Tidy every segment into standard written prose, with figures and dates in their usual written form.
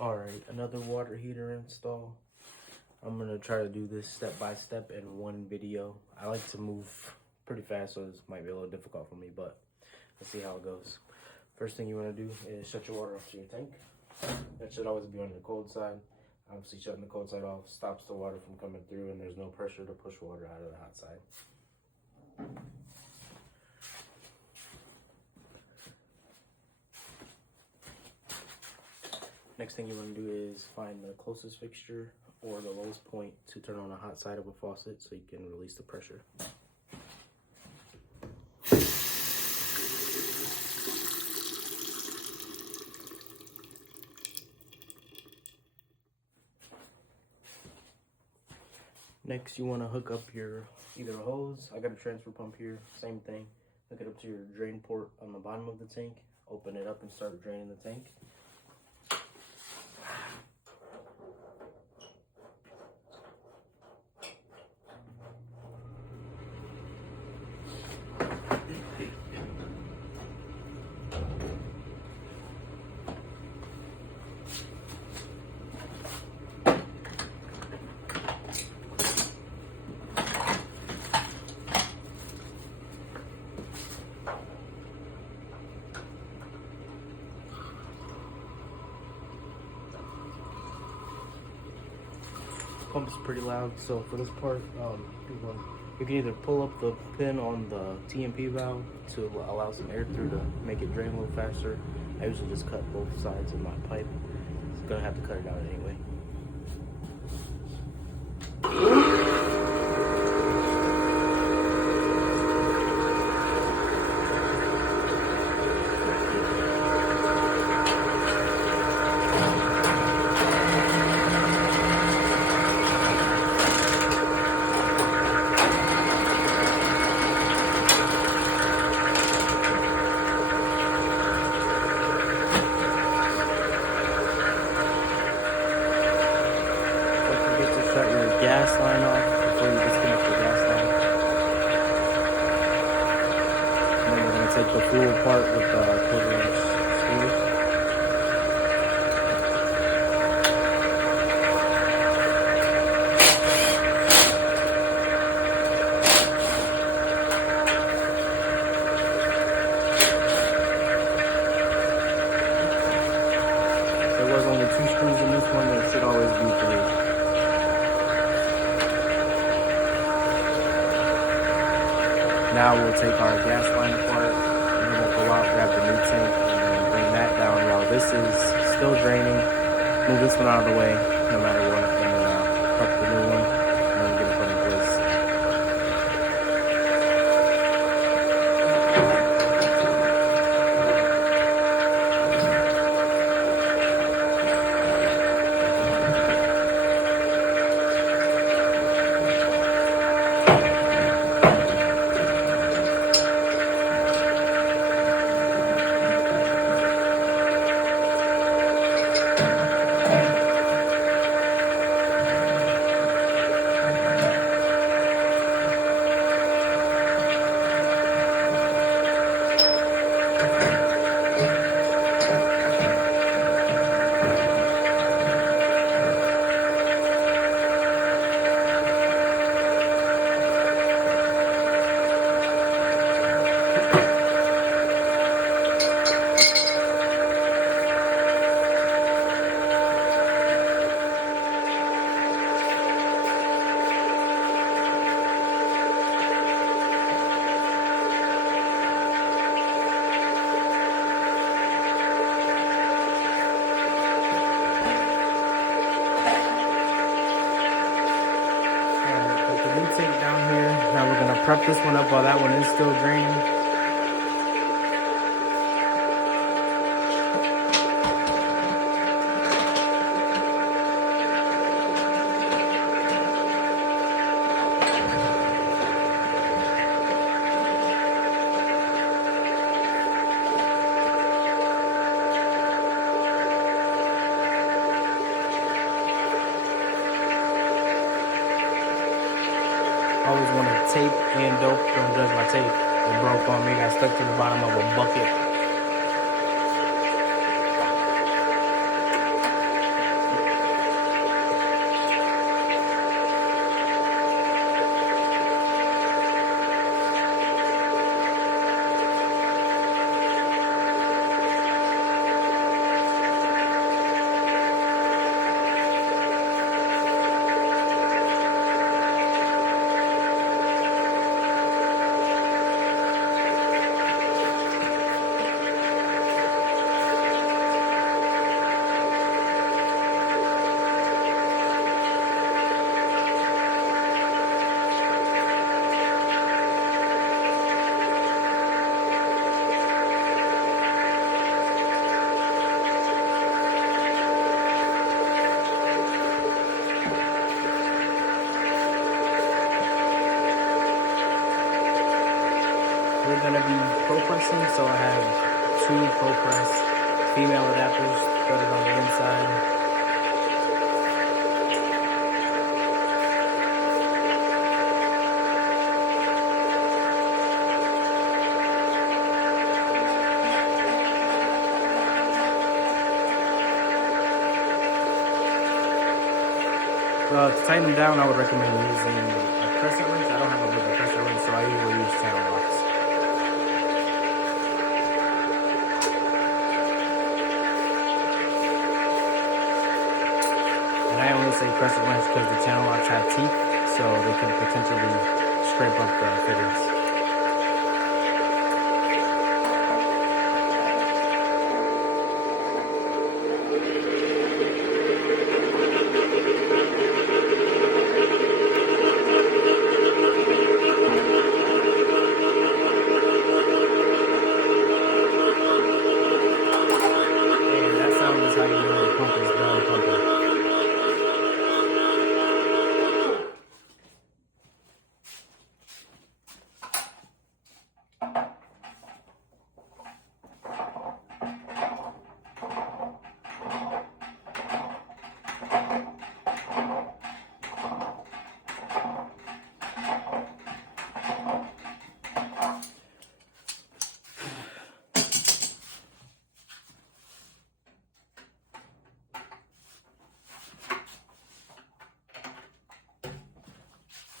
Alright, another water heater install. I'm gonna try to do this step by step in one video. I like to move pretty fast, so this might be a little difficult for me, but let's see how it goes. First thing you wanna do is shut your water off to your tank. That should always be on the cold side. Obviously, shutting the cold side off stops the water from coming through, and there's no pressure to push water out of the hot side. Next thing you want to do is find the closest fixture or the lowest point to turn on the hot side of a faucet so you can release the pressure. Next, you want to hook up your either a hose. I got a transfer pump here, same thing. Hook it up to your drain port on the bottom of the tank. Open it up and start draining the tank. Pump is pretty loud, so for this part, you can either pull up the pin on the TMP valve to allow some air through to make it drain a little faster. I usually just cut both sides of my pipe. It's gonna have to cut it out anyway. Shut your gas line off before you disconnect the gas line. And then we're going to take the fuel apart with the 1/4-inch screws. There was only 2 screws in this one, there should always be 3. Now we'll take our gas line apart, and then we'll go out, grab the new tank, and then bring that down while this is still draining. Move this one out of the way, no matter what, and then prep the new one, and then get it put in place. Now we're gonna prep this one up while that one is still draining. Always wanted tape and dope. Don't judge my tape. It broke on me. Got stuck to the bottom of a bucket. going to be pro pressing, so I have 2 pro press female adapters threaded on the inside. To tighten them down, I would recommend using a crescent wrench. I don't have a bigger crescent wrench, so I usually use channel locks. And I only say crescent wrench because the channel locks have teeth, so they could potentially scrape up the fittings.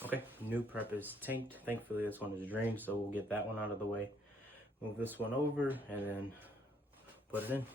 Okay, new prep is tanked. Thankfully, this one is drained, so we'll get that one out of the way. Move this one over and then put it in.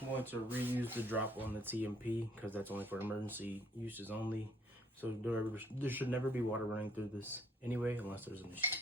I'm going to reuse the drop on the TMP because that's only for emergency uses only. So there should never be water running through this anyway, unless there's an issue.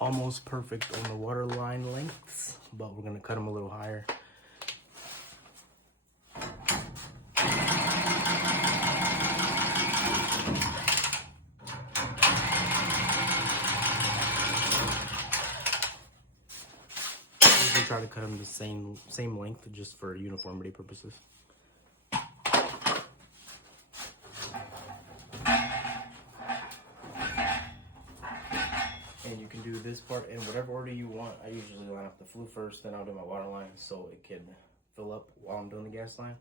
Almost perfect on the water line lengths, but we're going to cut them a little higher. try to cut them the same length just for uniformity purposes. And you can do this part in whatever order you want. I usually line up the flue first, then I'll do my water line so it can fill up while I'm doing the gas line.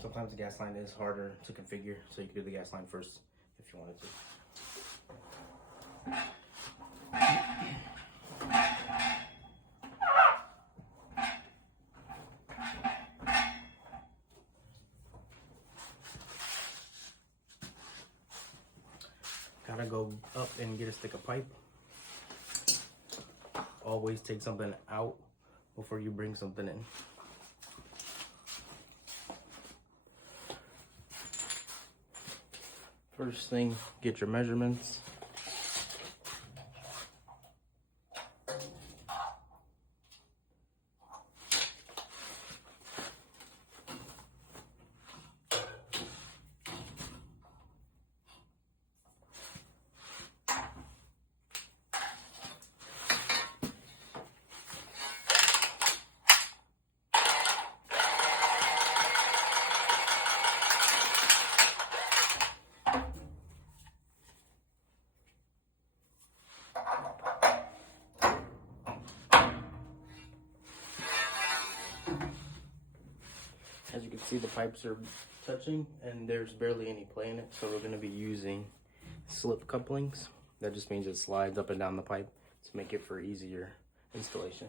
Sometimes the gas line is harder to configure, so you can do the gas line first if you wanted to. Gotta go up and get a stick of pipe. Always take something out before you bring something in. First thing, get your measurements. As you can see, the pipes are touching and there's barely any play in it, so we're going to be using slip couplings. That just means it slides up and down the pipe to make it for easier installation.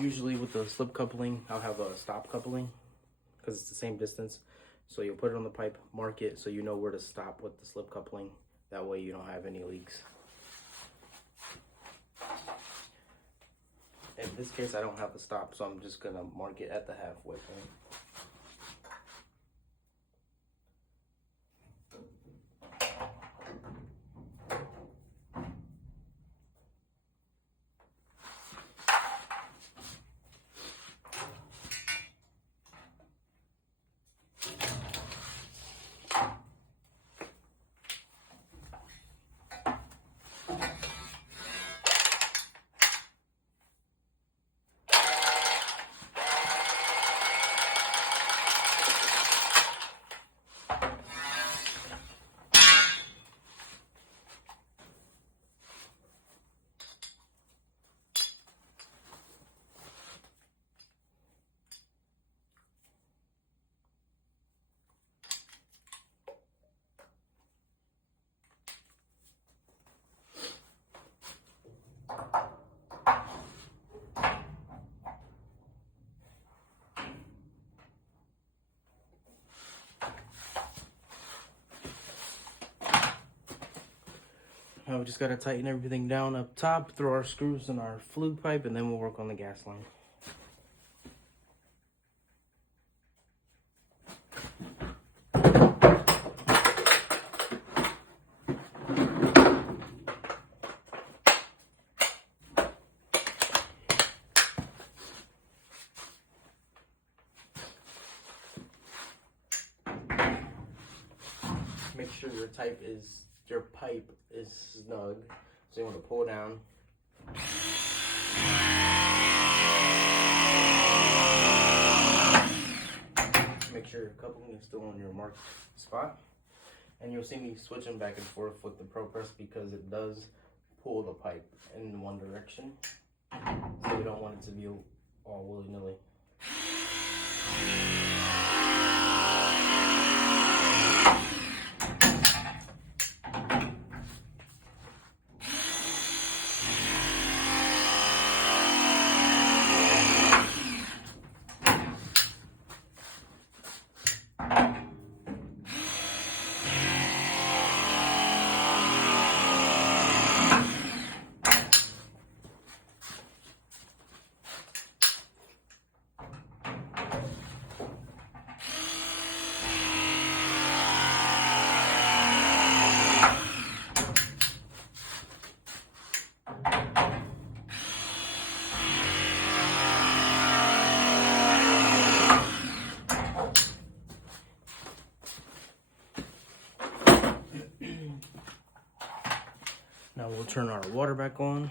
Usually with the slip coupling, I'll have a stop coupling because it's the same distance. So you'll put it on the pipe, mark it so you know where to stop with the slip coupling. That way you don't have any leaks. In this case, I don't have to stop, so I'm just gonna mark it at the halfway point. Now we just gotta tighten everything down up top, throw our screws in our flue pipe, and then we'll work on the gas line. Make sure your pipe is snug. So you want to pull down. Make sure your coupling is still on your marked spot. And you'll see me switching back and forth with the ProPress because it does pull the pipe in one direction. So we don't want it to be all willy-nilly. Now we'll turn our water back on.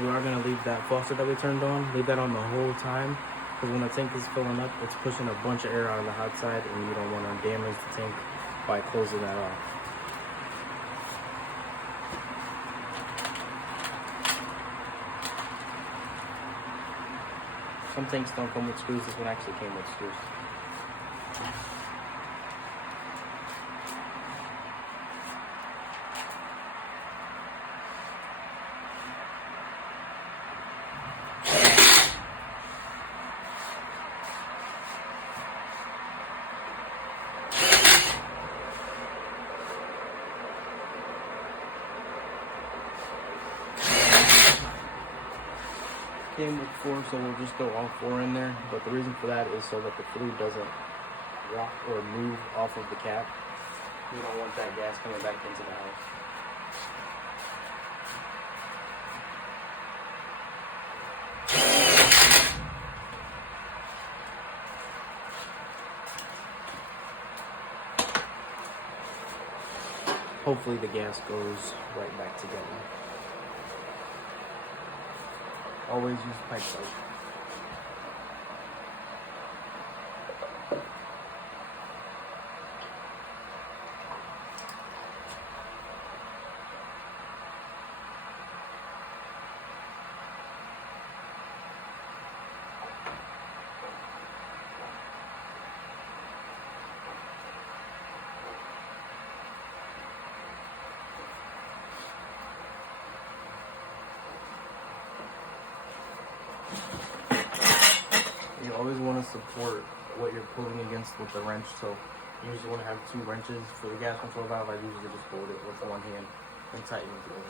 We are going to leave that faucet that we turned on, leave that on the whole time, because when the tank is filling up, it's pushing a bunch of air out on the hot side, and you don't want to damage the tank by closing that off. Some tanks don't come with screws. This one actually came with screws. Came with 4, so we'll just throw all 4 in there. But the reason for that is so that the fluid doesn't rock or move off of the cap. We don't want that gas coming back into the house. Hopefully the gas goes right back together. Always use pipe soap. You always want to support what you're pulling against with the wrench, so you usually want to have 2 wrenches. For the gas control valve, I usually just hold it with one hand and tighten it together.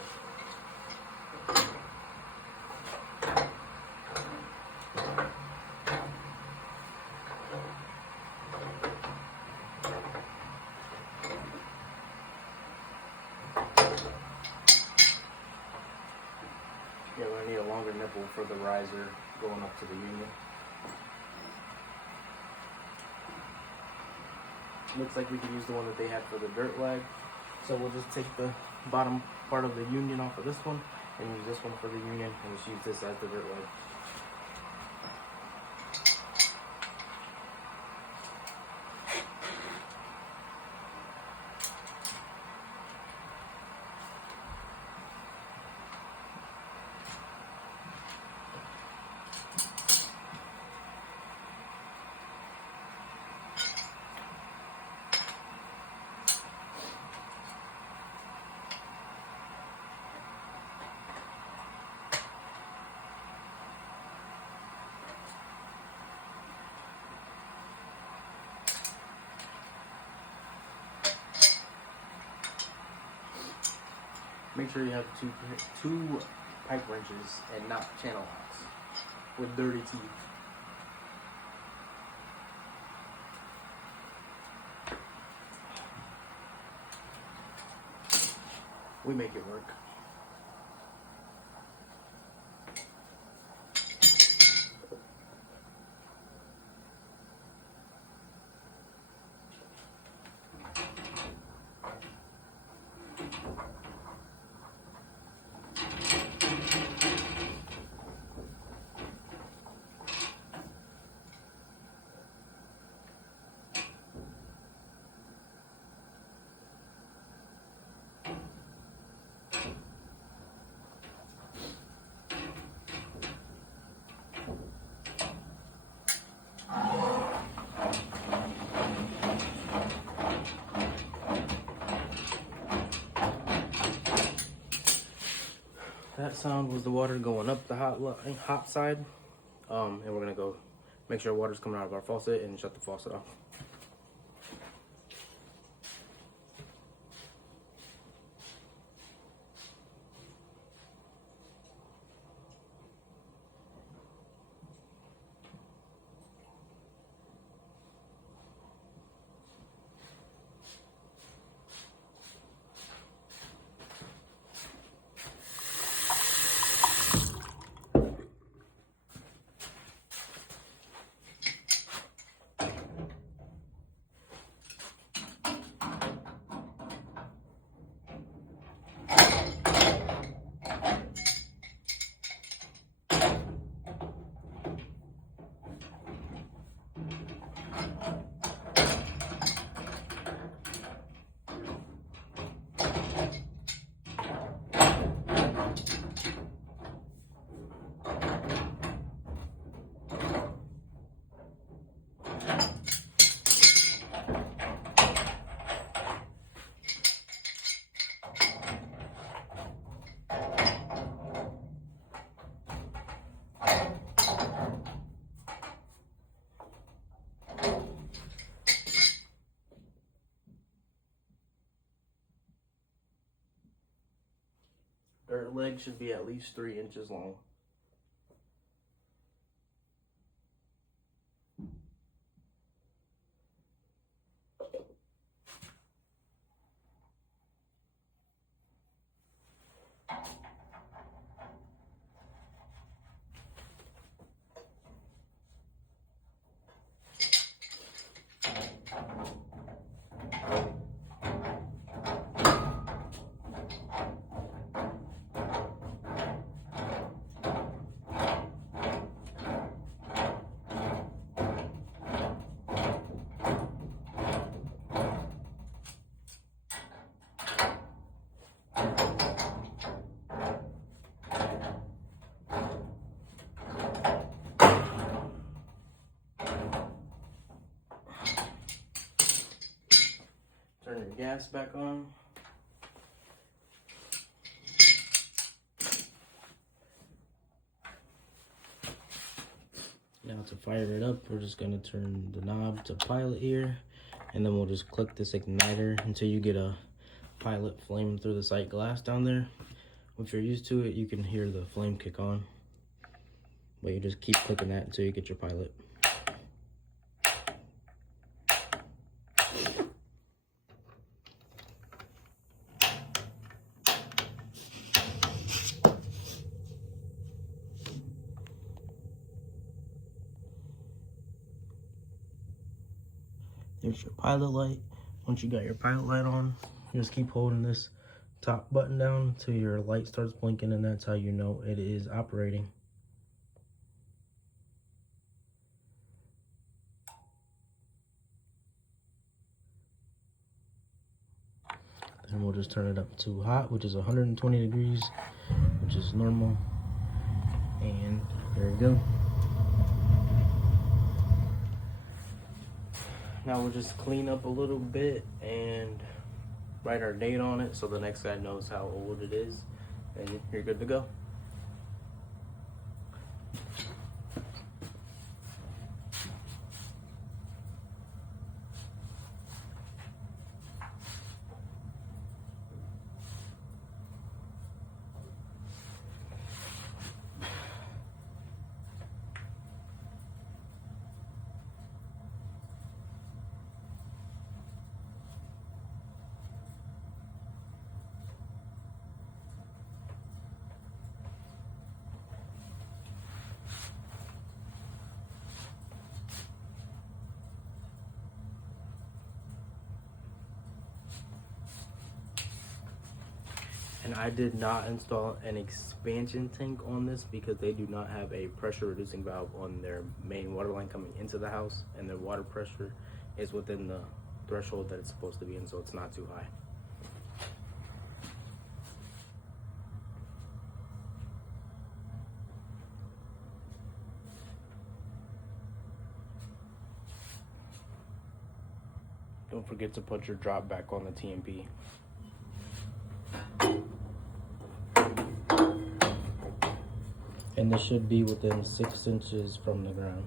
Yeah, we're going to need a longer nipple for the riser going up to the union. Looks like we could use the one that they had for the dirt lag. So we'll just take the bottom part of the union off of this one and use this one for the union and just use this as the dirt lag. Make sure you have two pipe wrenches and not channel locks with dirty teeth. We make it work. That sound was the water going up the hot side. And we're gonna go make sure water's coming out of our faucet and shut the faucet off. our leg should be at least 3 inches long. Turn your gas back on. Now to fire it up, we're just gonna turn the knob to pilot here, and then we'll just click this igniter until you get a pilot flame through the sight glass down there. If you're used to it, you can hear the flame kick on, but you just keep clicking that until you get your pilot. There's your pilot light. Once you got your pilot light on, you just keep holding this top button down until your light starts blinking, and that's how you know it is operating. Then we'll just turn it up to hot, which is 120 degrees, which is normal. And there we go. Now we'll just clean up a little bit and write our date on it so the next guy knows how old it is, and you're good to go. And I did not install an expansion tank on this because they do not have a pressure reducing valve on their main water line coming into the house, and their water pressure is within the threshold that it's supposed to be in, so it's not too high. Don't forget to put your drop back on the TMP. And this should be within 6 inches from the ground.